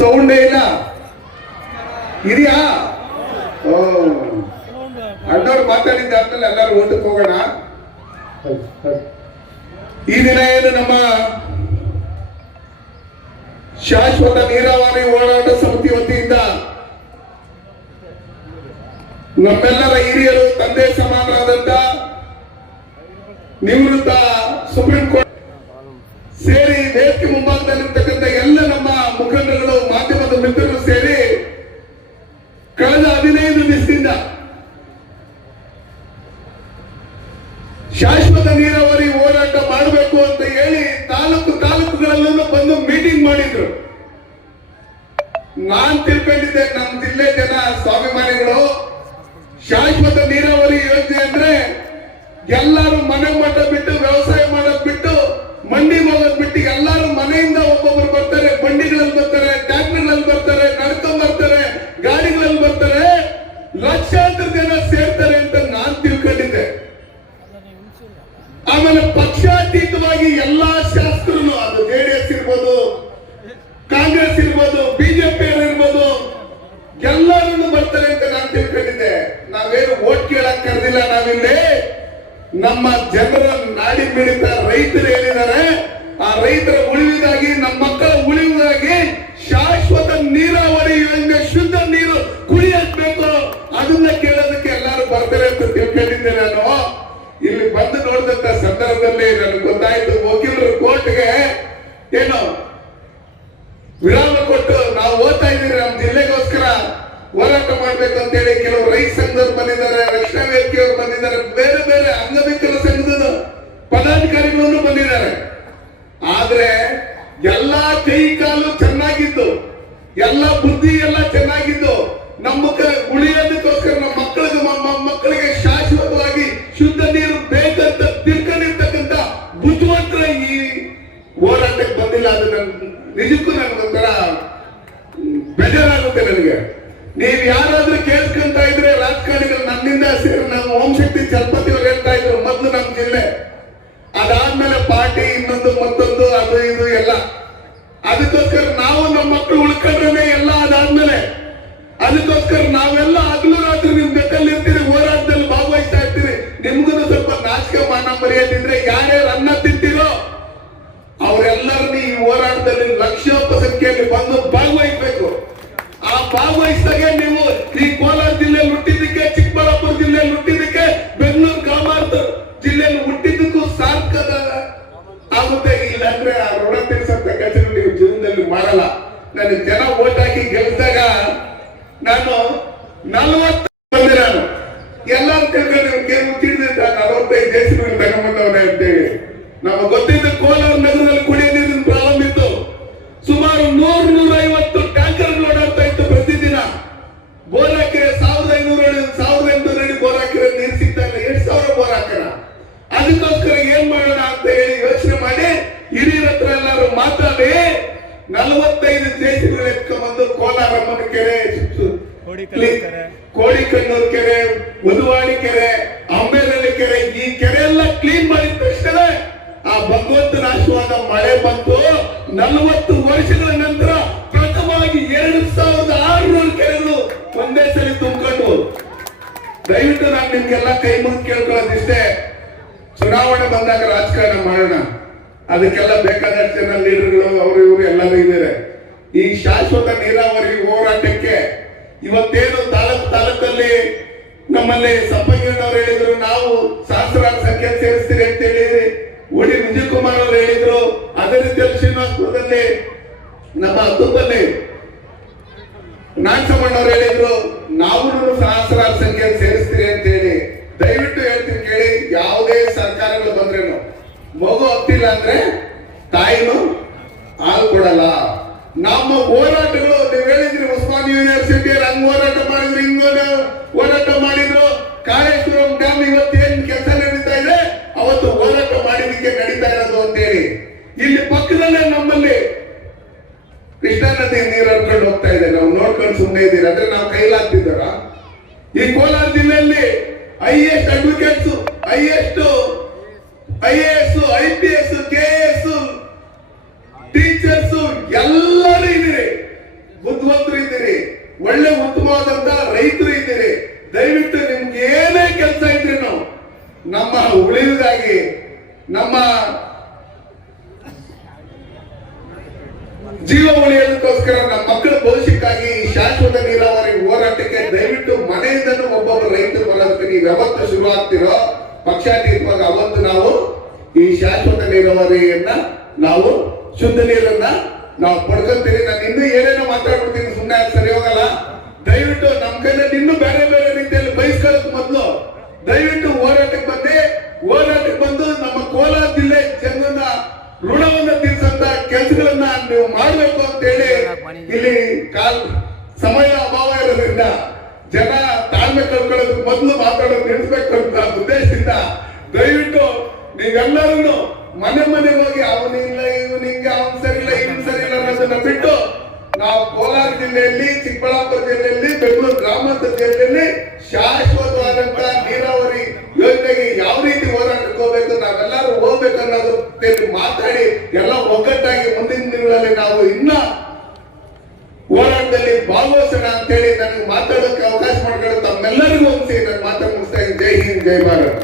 ಸೌಂಡೇ ಇಲ್ಲ ಇದೆಯಾ? ಓ ಅಣ್ಣವ್ರು ಮಾತಾಡಿದ್ದ ಆದ್ಮೇಲೆ ಎಲ್ಲರೂ ಊಟಕ್ಕೆ ಹೋಗೋಣ. ಈ ದಿನ ಏನು ನಮ್ಮ ಶಾಶ್ವತ ನೀರಾವರಿ ಹೋರಾಟ ಸಮಿತಿ ವತಿಯಿಂದ ನಮ್ಮೆಲ್ಲರ ಹಿರಿಯರು ತಂದೆ ಸಮಾನರಾದಂತ ನಿವೃತ್ತ ಸುಪ್ರೀಂ ಕೋರ್ಟ್ ಸೇರಿ ವೇದಿಕೆ ಮುಂಭಾಗದಲ್ಲಿರ್ತಕ್ಕಂಥ ಎಲ್ಲ ನಮ್ಮ ಮುಖಂಡರುಗಳು ಮಾಧ್ಯಮದ ಮಿತ್ರರು ಸೇರಿ ಕಳೆದ 15 ದಿವಸದಿಂದ ಶಾಶ್ವತ ನೀರಾವರಿ ಹೋರಾಟ ಮಾಡಬೇಕು ಅಂತ ಹೇಳಿ ತಾಲೂಕುಗಳಲ್ಲೂ ಬಂದು ಮೀಟಿಂಗ್ ಮಾಡಿದ್ರು. ನಾನ್ ತಿಳ್ಕೊಂಡಿದ್ದೆ ನಮ್ಮ ಜಿಲ್ಲೆ ಜನ ಸ್ವಾಭಿಮಾನಿಗಳು ಶಾಶ್ವತ ನೀರಾವರಿ ಯೋಜನೆ ಅಂದ್ರೆ ಎಲ್ಲರೂ ಮನೆ ಮಠ ಬಿಟ್ಟು ವ್ಯವಸಾಯ ಮಾಡೋದ್ ಬಿಟ್ಟು ಮಂಡಿ ಮಾಡೋದ್ ಬಿಟ್ಟು ಎಲ್ಲರೂ ಮನೆಯಿಂದ ಒಬ್ಬೊಬ್ರು ಬರ್ತಾರೆ, ಬಂಡಿಗಳಲ್ಲಿ ಬರ್ತಾರೆ, ಟ್ರ್ಯಾಕ್ಟರ್ಗಳಲ್ಲಿ ಬರ್ತಾರೆ, ನಡ್ಕೊಂಡ್ ಬರ್ತಾರೆ, ಗಾಡಿಗಳಲ್ಲಿ ಬರ್ತಾರೆ, ಲಕ್ಷಾಂತರ ಜನ ಸೇರ್ತಾರೆ ಅಂತ ನಾನ್ ತಿಳ್ಕೊಂಡಿದ್ದೆ. ಆಮೇಲೆ ಪಕ್ಷಾತೀತವಾಗಿ ಎಲ್ಲಾ ಶಾಸಕರು, ಅದು ಜೆಡಿಎಸ್ ಇರ್ಬೋದು, ಕಾಂಗ್ರೆಸ್ ಇರ್ಬೋದು, ಬಿಜೆಪಿ ಇರ್ಬೋದು, ಎಲ್ಲರೂ ಬರ್ತಾರೆ ಅಂತ ನಾನು ತಿಳ್ಕೊಂಡಿದ್ದೆ. ನಾವೇನು ಓಟ್ ಕೇಳಕ್ ಕರೆದಿಲ್ಲ, ನಾವಿಲ್ಲಿ ನಮ್ಮ ಜನರ ನಾಡಿ ಮಿಡಿತ ರೈತರು ಏನಿದ್ದಾರೆ ಆ ರೈತರ ಉಳಿವಿಗಾಗಿ, ನಮ್ಮ ಮಕ್ಕಳ ಉಳಿವಿಗಾಗಿ ಶಾಶ್ವತ ನೀರಾವರಿ ಯೋಜನೆ, ಶುದ್ಧ ನೀರು ಕುಡಿಯಬೇಕು, ಅದನ್ನ ಕೇಳೋದಕ್ಕೆ ಎಲ್ಲರೂ ಬರ್ತಾರೆ ಅಂತ ತಿಳ್ಕೊಂಡಿದ್ದೆ. ನಾನು ಇಲ್ಲಿ ಬಂದು ನೋಡಿದಂತ ಸಂದರ್ಭದಲ್ಲಿ ನನಗೆ ಗೊತ್ತಾಯ್ತು, ವಕೀಲರು ಕೋರ್ಟ್ಗೆ ಏನು ವಿರಾಮ ಕೊಟ್ಟು ನಾವು ಓದ್ತಾ ಇದ್ದೀವಿ, ನಮ್ಮ ಜಿಲ್ಲೆಗೋಸ್ಕರ ಹೋರಾಟ ಮಾಡ್ಬೇಕು ಅಂತ ಹೇಳಿ ಕೆಲವು ರೈತ ಸಂಘದವರು ಬಂದಿದ್ದಾರೆ, ರಕ್ಷಣಾ ವೇದಿಕೆಯವರು ಬಂದಿದ್ದಾರೆ, ಬೇರೆ ಬೇರೆ ಅಂಗವಿಕಲ ಸಂಘದ ಪದಾಧಿಕಾರಿಗಳನ್ನು ಬಂದಿದ್ದಾರೆ. ಆದ್ರೆ ಎಲ್ಲಾ ಕೈ ಕಾಲು ಚೆನ್ನಾಗಿದ್ದು, ಎಲ್ಲ ಬುದ್ಧಿ ಎಲ್ಲ ಚೆನ್ನಾಗಿದ್ದು, ನಮ್ಮ ಉಳಿಯೋದಕ್ಕೋಸ್ಕರ ನಮ್ಮ ಮಕ್ಕಳಿಗೆ ಶಾಶ್ವತವಾಗಿ ಶುದ್ಧ ನೀರು ಬೇಕಂತ ತಿಳ್ಕೊಂಡಿರ್ತಕ್ಕಂಥ ಬುದ್ಧಿವಂತರ ಈ ಹೋರಾಟಕ್ಕೆ ಬಂದಿಲ್ಲ. ಅದು ನಿಜಕ್ಕೂ ನನಗೊಂಥರ ಬೇಜಾರಾಗುತ್ತೆ ನನಗೆ. ನೀವ್ ಯಾರಾದ್ರೂ ಕೇಳ್ಕೊಂತ ಇದ್ರೆ ರಾಜಕಾರಣಿಗಳು ನನ್ನಿಂದ ಸೇರಿ, ನಮ್ಮ ಓಂಶಕ್ತಿ ಚಲಪತಿ ಅವ್ರು ಹೇಳ್ತಾ ಇದ್ರು ಮೊದಲು ನಮ್ಮ ಜಿಲ್ಲೆ, ಅದಾದ್ಮೇಲೆ ಪಾರ್ಟಿ ಇನ್ನೊಂದು ಮತ್ತೊಂದು ಅದು ಇದು ಎಲ್ಲ. ಅದಕ್ಕೋಸ್ಕರ ನಾವು ನಮ್ಮ ಮಕ್ಕಳು ಉಳ್ಕೊಂಡ್ರೆ ಎಲ್ಲ ಅದಾದ್ಮೇಲೆ ಅದಕ್ಕೋಸ್ಕರ ನಾವೆಲ್ಲ ಹಗಲು ರಾತ್ರಿ ನಿಮ್ ಜೊತೆಲಿ ಇರ್ತೀರಿ, ಹೋರಾಟದಲ್ಲಿ ಭಾಗವಹಿಸ್ತಾ ಇರ್ತೀರಿ. ನಿಮ್ಗೂ ಸ್ವಲ್ಪ ನಾಚಿಕೆ ಮಾನ ಮರ್ಯಾದಿದ್ರೆ ಯಾರ್ಯಾರು ಅನ್ನ ತಿಂತೀರೋ ಅವರೆಲ್ಲರನ್ನ ಈ ಹೋರಾಟದಲ್ಲಿ ಲಕ್ಷೋಪ ಸಂಖ್ಯೆಯಲ್ಲಿ ಬಂದು ಭಾಗವಹಿಸಬೇಕು. ಆ ಭಾಗವಹಿಸಿದಾಗೆ ನೀವು ಈ ಕೋಲಾರ ಜಿಲ್ಲೆಯಲ್ಲಿ ಹುಟ್ಟಿದ್ದಕ್ಕೆ, ಚಿಕ್ಕಬಳ್ಳಾಪುರ ಜಿಲ್ಲೆಯಲ್ಲಿ ಹುಟ್ಟಿದ್ದಕ್ಕೆ, ಬೆಂಗಳೂರು ಗ್ರಾಮಾಂತರ ಜಿಲ್ಲೆಯಲ್ಲಿ ಹುಟ್ಟಿದ್ದಕ್ಕೂ ಸಾರ್ಥಕ ಆಗುತ್ತೆ. ಇಲ್ಲಾಂದ್ರೆ ಆ ಋಣ ತೀರಿಸಂತ ಕೆಲಸ ನೀವು ಜೀವನದಲ್ಲಿ ಮಾಡಲ್ಲ. ನನಗೆ ಜನ ಓಟ್ ಹಾಕಿ ಗೆಲ್ದಾಗ ನಾನು 40 ಬಂದೆ. ನಾನು ಎಲ್ಲರೂ ತಿಳ್ಕೊಂಡು ತಿಳಿದ 45 ದೇಶಗಳು ತಗೊಂಬಂದವನೇ ಅಂತೇಳಿ. ನಮಗೆ ಗೊತ್ತಿದ್ದ ಕೋಲಾರ ನಗರದಲ್ಲಿ ಕುಡಿಯೋ ನೀರಿನ ಪ್ರಾರಂಭ ಇತ್ತು. ಸುಮಾರು 100-150 ಟ್ಯಾಂಕರ್ ಓಡಾಡ್ತಾ ಇತ್ತು ಪ್ರತಿದಿನ. ಬೋರ್ ಹಾಕಿದ್ರೆ 1500 ಅಡಿ ಬೋರ್ ಹಾಕಿದ್ರೆ ನೀರು ಸಿಗ್ತಾ ಇಲ್ಲ, 2000 ಬೋರ್ ಹಾಕೋಣ. ಅದಕ್ಕೋಸ್ಕರ ಏನ್ ಮಾಡೋಣ ಅಂತ ಹೇಳಿ ಯೋಚನೆ ಮಾಡಿ ಹಿರಿಯರ ಹತ್ರ ಎಲ್ಲರೂ ಮಾತಾಡಿ 45 ದೇಶಗಳು ಎತ್ಕೊಂಡ್ಬಂದು ಕೋಲಾರಮ್ಮನ ಕೆರೆ, ಕೋಡಿಕಣ್ಣೂರು ಕೆರೆ, ಮುದುವಾಡಿ ಕೆರೆ, ಅಂಬೇನಹಳ್ಳಿ ಕೆರೆ, ಈ ಕೆರೆ ಎಲ್ಲ ಕ್ಲೀನ್ ಮಾಡಿದ ತಕ್ಷಣ ಆ ಭಗವಂತನ ಆಶೀರ್ವಾದ ಮಳೆ ಬಂತು. 40 ವರ್ಷಗಳ ನಂತರ ಪ್ರಥಮವಾಗಿ 2600 ಕೆರೆಗಳು ಒಂದೇ ಸರಿ ತುಂಬಿಕೊಂಡು. ದಯವಿಟ್ಟು ನಾನು ನಿಮ್ಗೆಲ್ಲ ಕೈ ಮುಗಿದು ಕೇಳ್ಕೊಳ್ಳೋದಿಷ್ಟೇ, ಚುನಾವಣೆ ಬಂದಾಗ ರಾಜಕಾರಣ ಮಾಡೋಣ. ಅದಕ್ಕೆಲ್ಲ ಬೇಕಾದಷ್ಟು ಜನ ಲೀಡರ್ಗಳು ಅವರು ಇವರು ಎಲ್ಲರೂ ಇದ್ದಾರೆ. ಈ ಶಾಶ್ವತ ನೀರಾವರಿ ಹೋರಾಟಕ್ಕೆ ಇವತ್ತೇನು ತಾಲೂಕಲ್ಲಿ ನಮ್ಮಲ್ಲಿ ಸಂಪಂಗಿಯವರು ಹೇಳಿದ್ರು, ನಾವು ಸಹಸ್ರಾರು ಸಂಖ್ಯೆ ಸೇರಿಸ್ತೀರಿ ಅಂತ ಹೇಳಿದ್ರಿ. ಉಡಿ ವಿಜಯ್ ಕುಮಾರ್ ಅವರು ಹೇಳಿದ್ರು. ಅದೇ ರೀತಿಯಲ್ಲಿ ಶ್ರೀನಿವಾಸಪುರದಲ್ಲಿ ನಮ್ಮ ಹತ್ತುತ್ತಲ್ಲಿ ನಾಗಸಮ್ಮಣ್ಣವ್ರು ಹೇಳಿದ್ರು, ನಾವು ಸಹಸ್ರಾರು ಸಂಖ್ಯೆ ಸೇರಿಸ್ತೀರಿ ಅಂತ ಹೇಳಿ. ದಯವಿಟ್ಟು ಹೇಳ್ತೀನಿ ಕೇಳಿ, ಯಾವುದೇ ಸರ್ಕಾರಗಳು ಬಂದ್ರೇನು ಮಗು ಹತ್ತಿಲ್ಲ ಅಂದ್ರೆ ತಾಯಿನೂ ಹಾಲು ಕೊಡಲ್ಲ. ನಮ್ಮ ಹೋರಾಟಗಳು ನೀವು ಹೇಳಿದ್ರಿ, ಉಸ್ಮಾನ್ ಯೂನಿವರ್ಸಿಟಿಯಲ್ಲಿ ಹಂಗ್ ಹೋರಾಟ ಮಾಡಿದ್ರು, ಹಿಂಗ ಹೋರಾಟ ಮಾಡಿದ್ರು. ಕಾಳೇಶ್ವರಂ ಡ್ಯಾಮ್ ಇವತ್ತೇನ್ ಕೆಲಸ ನಡೀತಾ ಇದೆ ಅವತ್ತು ಹೋರಾಟ ಮಾಡಿದಕ್ಕೆ ನಡೀತಾ ಇರೋದು ಅಂತ ಹೇಳಿ. ಇಲ್ಲಿ ಪಕ್ಕದಲ್ಲೇ ನಮ್ಮಲ್ಲಿ ಕೃಷ್ಣಾ ನದಿ ನೀರು ಹರ್ಕೊಂಡು ಹೋಗ್ತಾ ಇದೆ, ನಾವು ನೋಡ್ಕೊಂಡು ಸುಮ್ಮನೆ ಇದ್ದೀರಿ. ಅಂದ್ರೆ ನಾವು ಕೈಲಾಗ್ತಿದ್ದಾರ? ಈ ಕೋಲಾರ ಜಿಲ್ಲೆಯಲ್ಲಿ IAS advocates, IAS, IPS, KS, teachers ಎಲ್ಲರೂ ಇದ್ದೀರಿ. ಜೀವ ಉಳಿಯೋದಕ್ಕೋಸ್ಕರ ನಮ್ಮ ಮಕ್ಕಳ ಭವಿಷ್ಯಕ್ಕಾಗಿ ಈ ಶಾಶ್ವತ ನೀರಾವರಿ ಹೋರಾಟಕ್ಕೆ ದಯವಿಟ್ಟು ಮನೆಯಿಂದನೂ ಒಬ್ಬೊಬ್ಬ ರೈತರು ಬರೋದಕ್ಕೆ ನೀವು ಯಾವತ್ತು ಶುರು ಆಗ್ತಿರೋ ಪಕ್ಷಾತೀತವಾಗಿ ಅವತ್ತು ನಾವು ಈ ಶಾಶ್ವತ ನೀರಾವರಿಯನ್ನ ನಾವು ಶುದ್ಧ ನೀರನ್ನ ನಾವು ಪಡ್ಕೊಂತೀವಿ. ನಾನು ಇನ್ನೂ ಏನೇನೋ ಮಾತಾಡ್ಬಿಡ್ತೀನಿ, ಸುಮ್ಮನೆ ಸರಿ ಹೋಗಲ್ಲ. ದಯವಿಟ್ಟು ನಮ್ಮ ಕೈಯಲ್ಲಿ ಇನ್ನೂ ಬೇರೆ ಬೇರೆ ರೀತಿಯಲ್ಲಿ ಬಯಸ್ಕೊಳ್ಳೋದು ಮೊದಲು ದಯವಿಟ್ಟು ಹೋರಾಟಕ್ಕೆ ಬಂದು ನಮ್ಮ ಕೋಲಾರ ಜಿಲ್ಲೆ ಜನರನ್ನ ಋಣವನ್ನ ತೀರ್ಸಂತ ಕೆಲಸಗಳನ್ನ ನೀವು ಮಾಡಬೇಕು ಅಂತ ಹೇಳಿ ಇಲ್ಲಿ ಸಮಯ ಅಭಾವ ಇರೋದ್ರಿಂದ ಜನ ತಾಳ್ಮೆ ಕಳ್ಕೊಳ್ಳೋದಕ್ಕೆ ಮೊದಲು ಮಾತಾಡೋದು ನಿಲ್ಲಿಸ್ಬೇಕು ಅಂತ ಉದ್ದೇಶದಿಂದ ದಯವಿಟ್ಟು ನೀವೆಲ್ಲರೂ ಮನೆಗೆ ಹೋಗಿ ಅವನಿಲ್ಲ ಇವನು ಹಿಂಗೆ ಅವನು ಸರಿ ಇಲ್ಲ ಇವನು ಸರಿ ಇಲ್ಲ ಅನ್ನೋದನ್ನ ಬಿಟ್ಟು ನಾವು ಕೋಲಾರ ಜಿಲ್ಲೆಯಲ್ಲಿ, ಚಿಕ್ಕಬಳ್ಳಾಪುರ ಜಿಲ್ಲೆಯಲ್ಲಿ, ಬೆಂಗಳೂರು ಗ್ರಾಮಾಂತರ ಜಿಲ್ಲೆಯಲ್ಲಿ ಶಾಶ್ವತವಾದಂತಹ ನೀರಾವರಿ ಯೋಜನೆಗೆ ಯಾವ ರೀತಿ ಹೋರಾಟಕ್ಕೆ ಹೋಗ್ಬೇಕು, ನಾವೆಲ್ಲರೂ ಹೋಗ್ಬೇಕು ಅನ್ನೋದು ಮಾತಾಡಿ ಎಲ್ಲ ಒಗ್ಗಟ್ಟಾಗಿ ಮುಂದಿನ ದಿನಗಳಲ್ಲಿ ನಾವು ಇನ್ನ ಹೋರಾಟದಲ್ಲಿ ಭಾಗವಹಿಸೋಣ ಅಂತ ಹೇಳಿ ನನಗೆ ಮಾತಾಡೋಕೆ ಅವಕಾಶ ಮಾಡ್ಕೊಳ್ಳೋ ತಮ್ಮೆಲ್ಲರಿಗೂ ಒಂದ್ಸಿ ನನ್ನ ಮಾತನ್ನು ಮುಗಿಸ್ತಾ ಇದ್ದೀನಿ. ಜೈ ಹಿಂದ್, ಜೈ ಭಾರತ್.